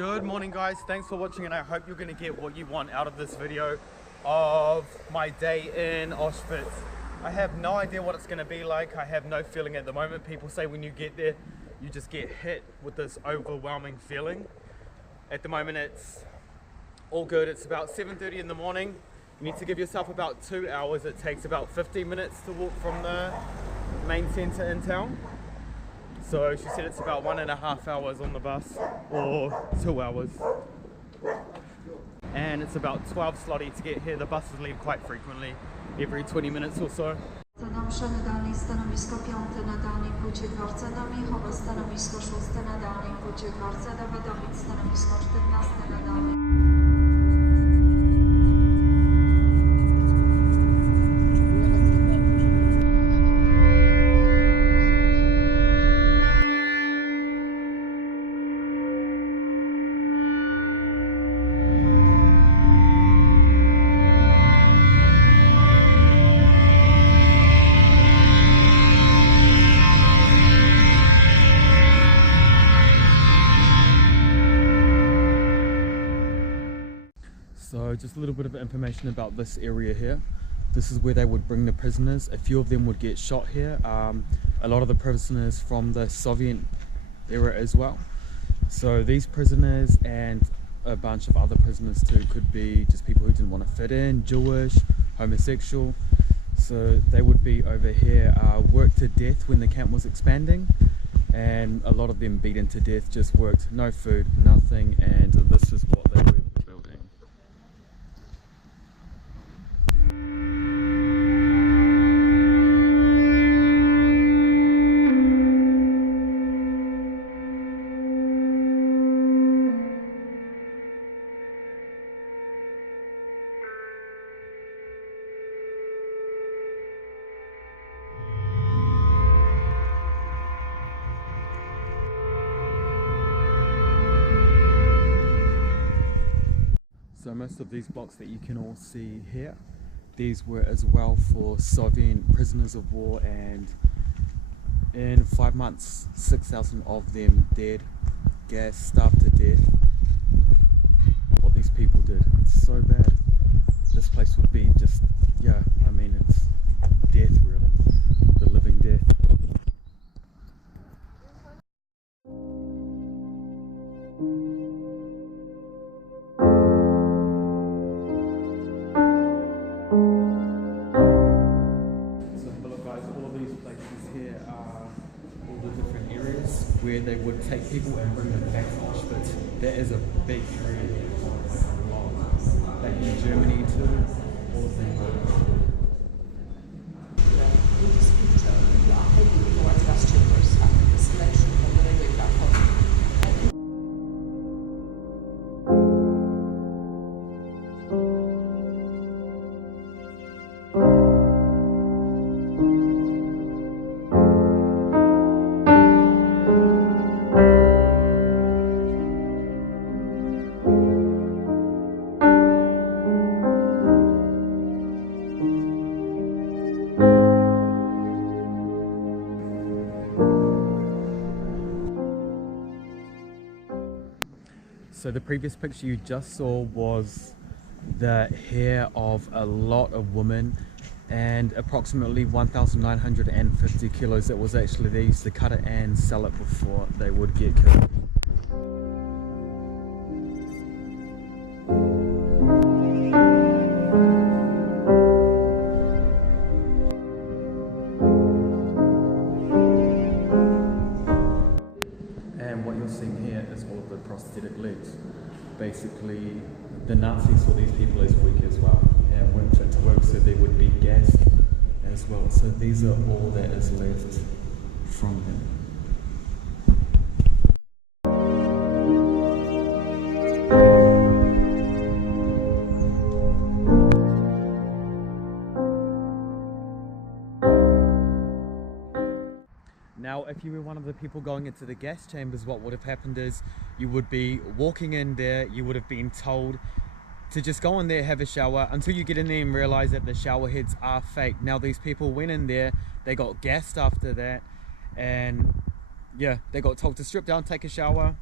Good morning guys, thanks for watching, and I hope you're going to get what you want out of this video of my day in Auschwitz. I have no idea what it's going to be like. I have no feeling at the moment. People say when you get there you just get hit with this overwhelming feeling. At the moment it's all good. It's about 7:30 in the morning. You need to give yourself about 2 hours. It takes about 15 minutes to walk from the main centre in town. So she said it's about 1.5 hours on the bus, or 2 hours. And it's about 12 zloty to get here. The buses leave quite frequently, every 20 minutes or so. Nadalnej stanowisko 5 na dalnej płycie dworca do Miechowa, stanowisko 6 na dalnej płycie dworca do Wadowic, stanowisko 14 na dalnej. So just a little bit of information about this area here. This is where they would bring the prisoners. A few of them would get shot here. A lot of the prisoners from the Soviet era as well. So these prisoners and a bunch of other prisoners too could be just people who didn't want to fit in, Jewish, homosexual. So they would be over here, worked to death when the camp was expanding, and a lot of them beaten to death, just worked, no food, nothing, and this is what they were building. So most of these blocks that you can all see here, these were as well for Soviet prisoners of war, and in 5 months 6,000 of them dead, gassed, starved to death. What these people did, it's so bad. This place would be just, yeah, I mean it's death really, the living death. Where they would take people and bring them back to Auschwitz. That is a big area here, like a lot. Back in Germany too, all of them. So the previous picture you just saw was the hair of a lot of women, and approximately 1,950 kilos. It was actually, they used to cut it and sell it before they would get killed. And what you're seeing here is all of the prosthetic legs. Basically, the Nazis saw these people as weak as well and weren't fit to work, so they would be gassed as well. So these are all that is left from them. Now, if you were one of the people going into the gas chambers, what would have happened is you would be walking in there, you would have been told to just go in there, have a shower, until you get in there and realize that the shower heads are fake. Now, these people went in there, they got gassed after that, and yeah, they got told to strip down, take a shower,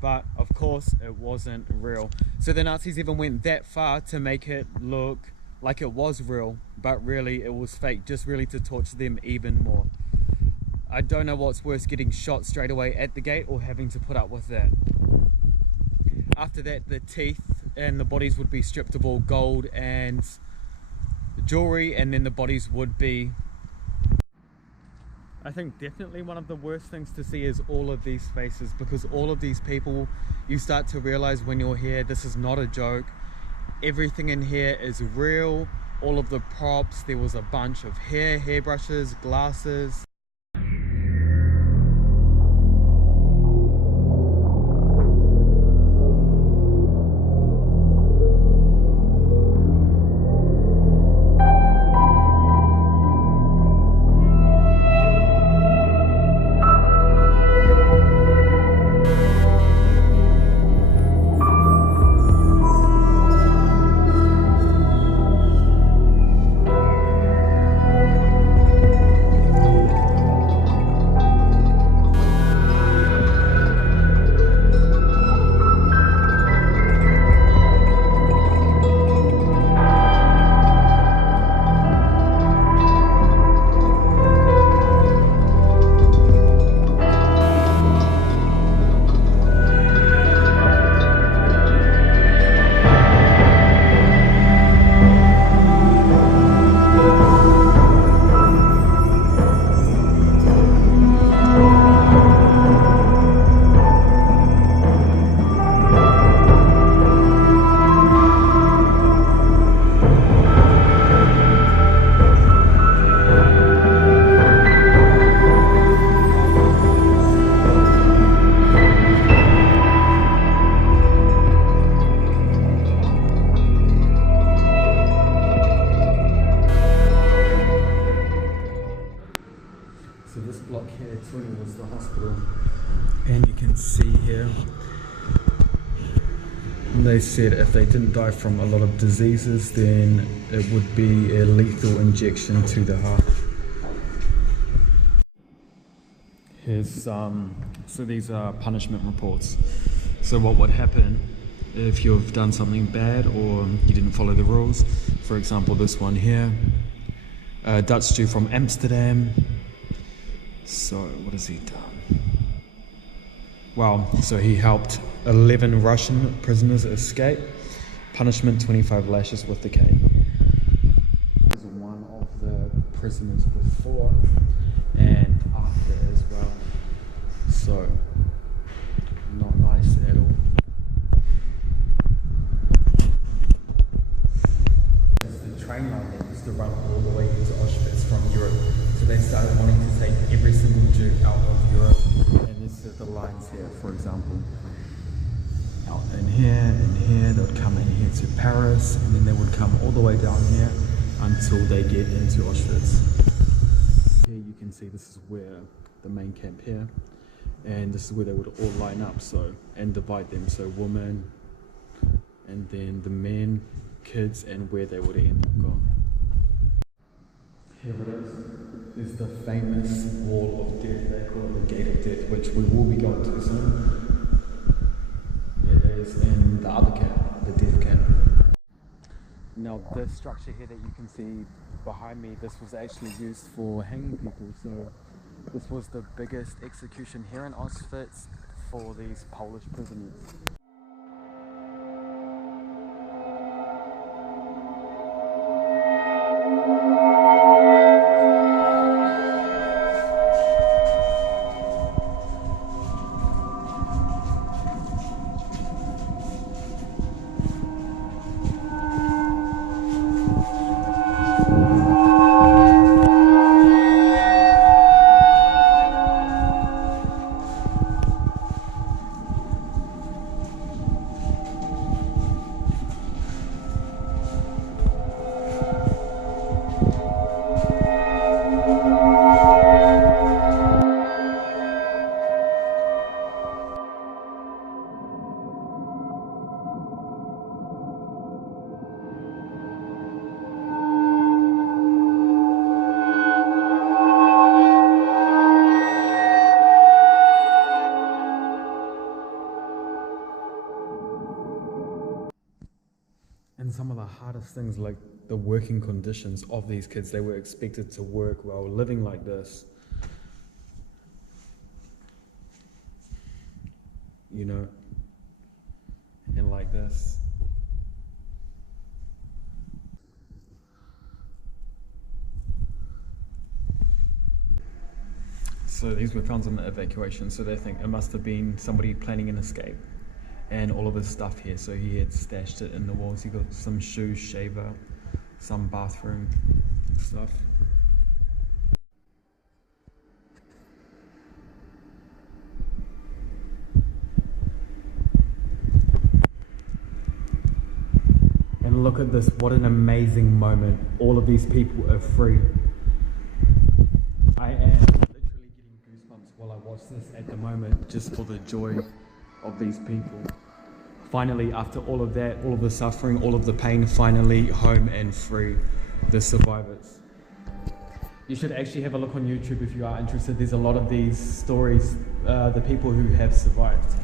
but of course it wasn't real. So the Nazis even went that far to make it look like it was real, but really it was fake, just really to torture them even more. I don't know what's worse, getting shot straight away at the gate or having to put up with that. After that, the teeth and the bodies would be stripped of all gold and jewelry, and then the bodies would be... I think definitely one of the worst things to see is all of these faces, because all of these people, you start to realize when you're here, this is not a joke. Everything in here is real. All of the props, there was a bunch of hairbrushes, glasses. So this block here, 20, was the hospital, and you can see here they said if they didn't die from a lot of diseases, then it would be a lethal injection to the heart. Here's so these are punishment reports. So what would happen if you've done something bad or you didn't follow the rules? For example, this one here, a Dutch Jew from Amsterdam. So what has he done? Wow, so he helped 11 Russian prisoners escape. Punishment 25 lashes with the cane. This is one of the prisoners before and after as well. So not nice at all. It's the train line that used to run all the way into Auschwitz from Europe. So they started wanting to take every single Jew out of Europe. And this is the lines here, for example. Out in here, they would come in here to Paris, and then they would come all the way down here until they get into Auschwitz. Here you can see this is where the main camp here, and this is where they would all line up, so, and divide them, so women, and then the men, kids, and where they would end up going. Here it is. There's the famous wall of death, they call it the gate of death, which we will be going to soon. It is in the other camp, the death camp. Now this structure here that you can see behind me, this was actually used for hanging people. So this was the biggest execution here in Auschwitz for these Polish prisoners. And some of the hardest things, like the working conditions of these kids, they were expected to work while living like this. You know, and like this. So these were found on the evacuation, so they think it must have been somebody planning an escape. And all of his stuff here, so he had stashed it in the walls. He got some shoes, shaver, some bathroom stuff. And look at this, what an amazing moment. All of these people are free. I am literally getting goosebumps while I watch this at the moment, just for the joy of these people. Finally, after all of that, all of the suffering, all of the pain, finally home and free, the survivors. You should actually have a look on YouTube if you are interested. There's a lot of these stories, the people who have survived.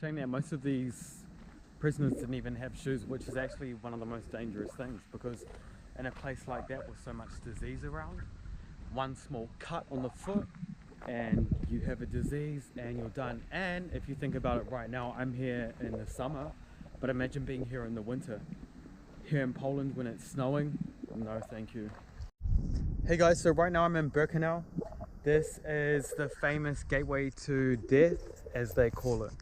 Saying that most of these prisoners didn't even have shoes, which is actually one of the most dangerous things, because in a place like that with so much disease around, one small cut on the foot and you have a disease and you're done. And if you think about it right now, I'm here in the summer, but imagine being here in the winter. Here in Poland when it's snowing, no thank you. Hey guys, so right now I'm in Birkenau. This is the famous gateway to death, as they call it.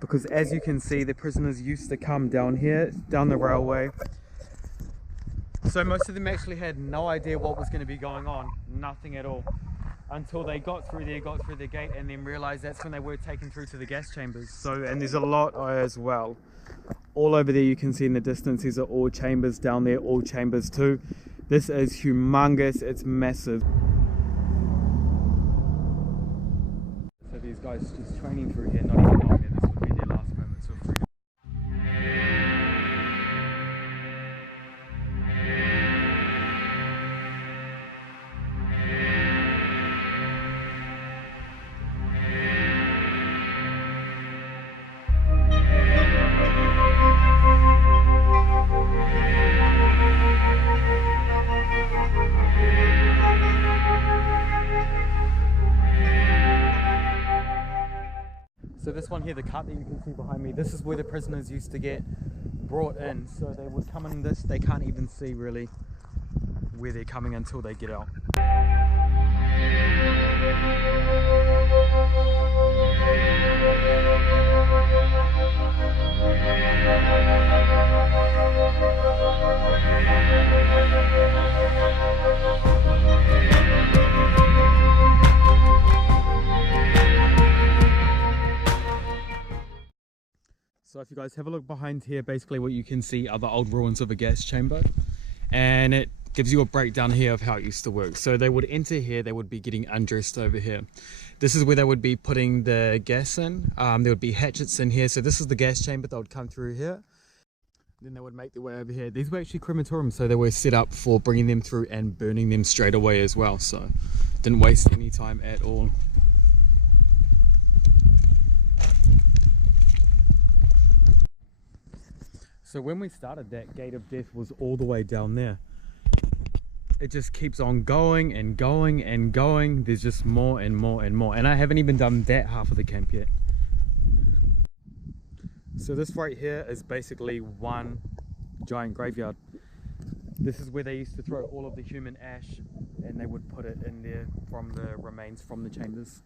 Because as you can see, the prisoners used to come down here, down the railway. So most of them actually had no idea what was going to be going on, nothing at all. Until they got through there, got through the gate, and then realized that's when they were taken through to the gas chambers. So, and there's a lot as well. All over there you can see in the distance, these are all chambers down there, all chambers too. This is humongous, it's massive. So these guys just training through here, not even knowing that this would be their last moments of freedom. So this one here, the cut that you can see behind me, this is where the prisoners used to get brought in. So they would come in this, they can't even see really where they're coming until they get out. So if you guys have a look behind here, basically what you can see are the old ruins of a gas chamber, and it gives you a breakdown here of how it used to work. So they would enter here, they would be getting undressed over here. This is where they would be putting the gas in. There would be hatchets in here. So this is the gas chamber, they would come through here. Then they would make their way over here. These were actually crematoriums, so they were set up for bringing them through and burning them straight away as well. So didn't waste any time at all. So when we started, that gate of death was all the way down there. It just keeps on going and going and going. There's just more and more and more. And I haven't even done that half of the camp yet. So this right here is basically one giant graveyard. This is where they used to throw all of the human ash, and they would put it in there from the remains from the chambers.